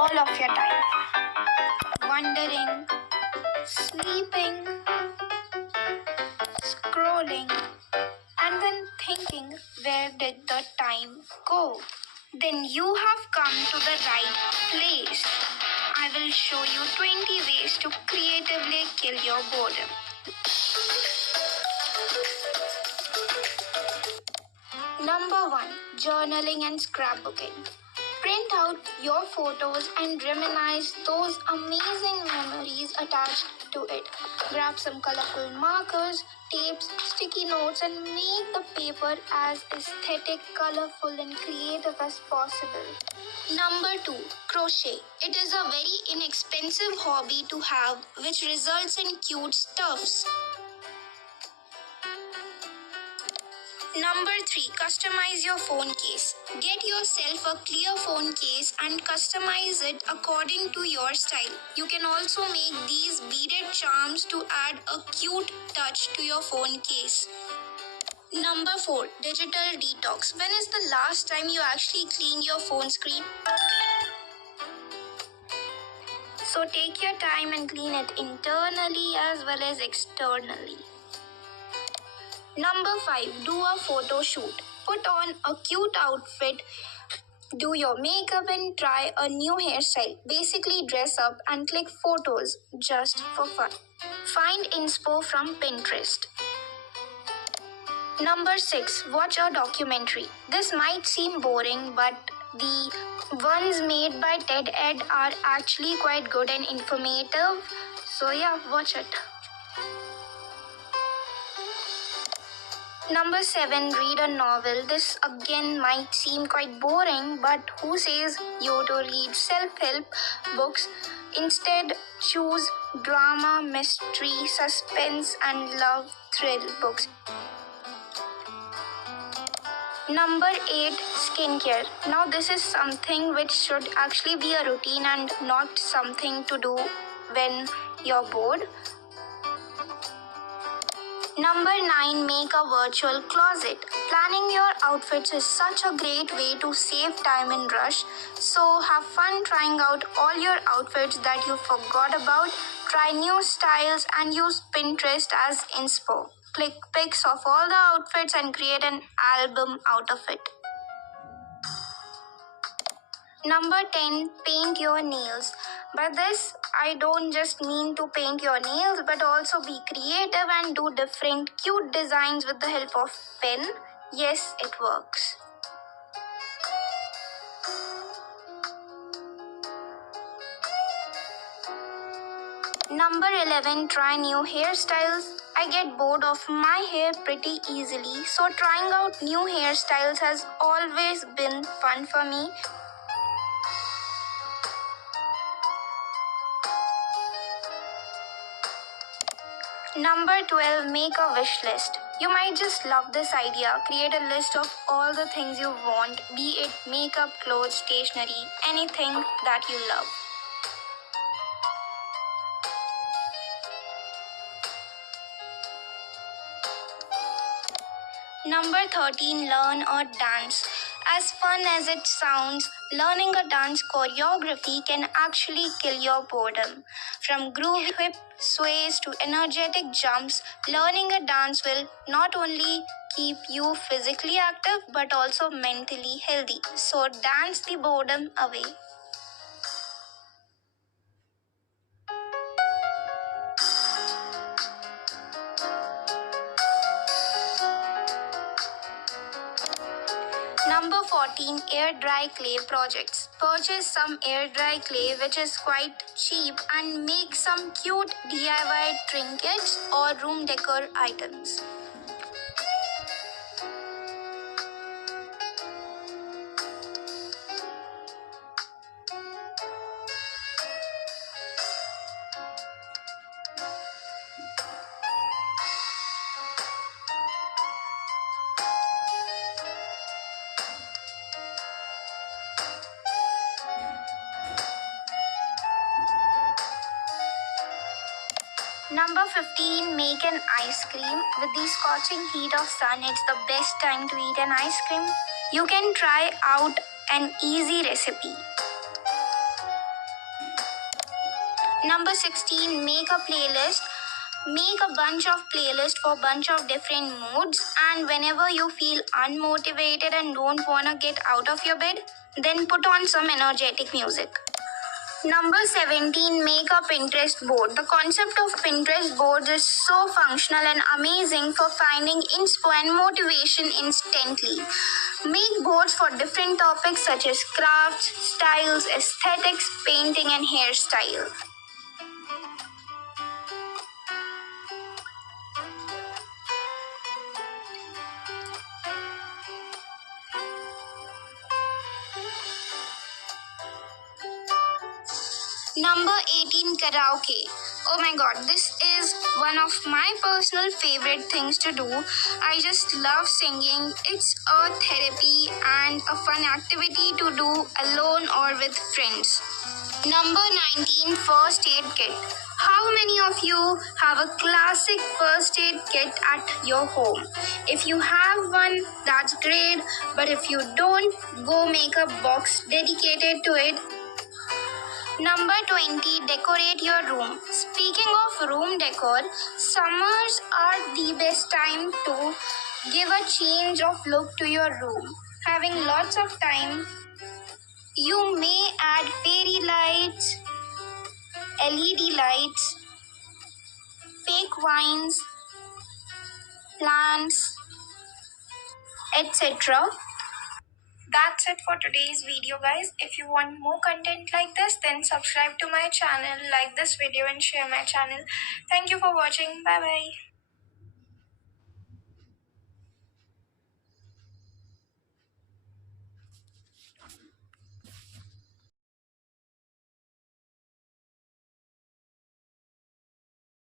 all of your time. Wondering, sleeping, scrolling, and then thinking, where did the time go? Then you have come to the right place. I will show you 20 ways to creatively kill your boredom. Number 1. Journaling and scrapbooking. Print out your photos and reminisce those amazing memories attached to it. Grab some colorful markers, tapes, sticky notes, and make the paper as aesthetic, colorful, and creative as possible. Number 2. Crochet. It is a very inexpensive hobby to have, which results in cute stuffs. Number 3. Customize your phone case. Get yourself a clear phone case and customize it according to your style. You can also make these beaded charms to add a cute touch to your phone case. Number 4. Digital detox. When is the last time you actually cleaned your phone screen? So take your time and clean it internally as well as externally. Number 5. Do a photo shoot. Put on a cute outfit, do your makeup and try a new hairstyle. Basically dress up and click photos just for fun. Find inspo from Pinterest. Number 6. Watch a documentary. This might seem boring, but the ones made by TED Ed are actually quite good and informative. So yeah, watch it. Number 7. Read a novel. This again might seem quite boring, but who says you to read self-help books? Instead, choose drama, mystery, suspense, and love thrill books. Number 8. Skincare. Now this is something which should actually be a routine and not something to do when you're bored. Number 9. Make a virtual closet. Planning your outfits is such a great way to save time and rush. So have fun trying out all your outfits that you forgot about. Try new styles and use Pinterest as inspo. Click pics of all the outfits and create an album out of it. Number 10. Paint your nails. By this, I don't just mean to paint your nails, but also be creative and do different cute designs with the help of pen. Yes, it works. Number 11. Try new hairstyles. I get bored of my hair pretty easily, so trying out new hairstyles has always been fun for me. Number 12. Make a wish list. You might just love this idea. Create a list of all the things you want, be it makeup, clothes, stationery, anything that you love. Number 13. Learn a dance. As fun as it sounds, learning a dance choreography can actually kill your boredom. From groovy hip sways to energetic jumps, learning a dance will not only keep you physically active but also mentally healthy. So dance the boredom away. Number 14. Air dry clay projects. Purchase some air dry clay which is quite cheap and make some cute DIY trinkets or room decor items. Number 15. Make an ice cream. With the scorching heat of sun, it's the best time to eat an ice cream. You can try out an easy recipe. Number 16, make a playlist. Make a bunch of playlists for bunch of different moods, and whenever you feel unmotivated and don't wanna get out of your bed, then put on some energetic music. Number 17, make a Pinterest board. The concept of Pinterest boards is so functional and amazing for finding inspo and motivation instantly. Make boards for different topics such as crafts, styles, aesthetics, painting, and hairstyle. Number 18, karaoke. Oh my god, this is one of my personal favorite things to do. I just love singing. It's a therapy and a fun activity to do alone or with friends. Number 19, first aid kit. How many of you have a classic first aid kit at your home? If you have one, that's great, but if you don't, go make a box dedicated to it. Number 20, decorate your room. Speaking of room decor, summers are the best time to give a change of look to your room. Having lots of time, you may add fairy lights, LED lights, fake vines, plants, etc. That's it for today's video, guys. If you want more content like this, then subscribe to my channel, like this video, and share my channel. Thank you for watching. Bye bye.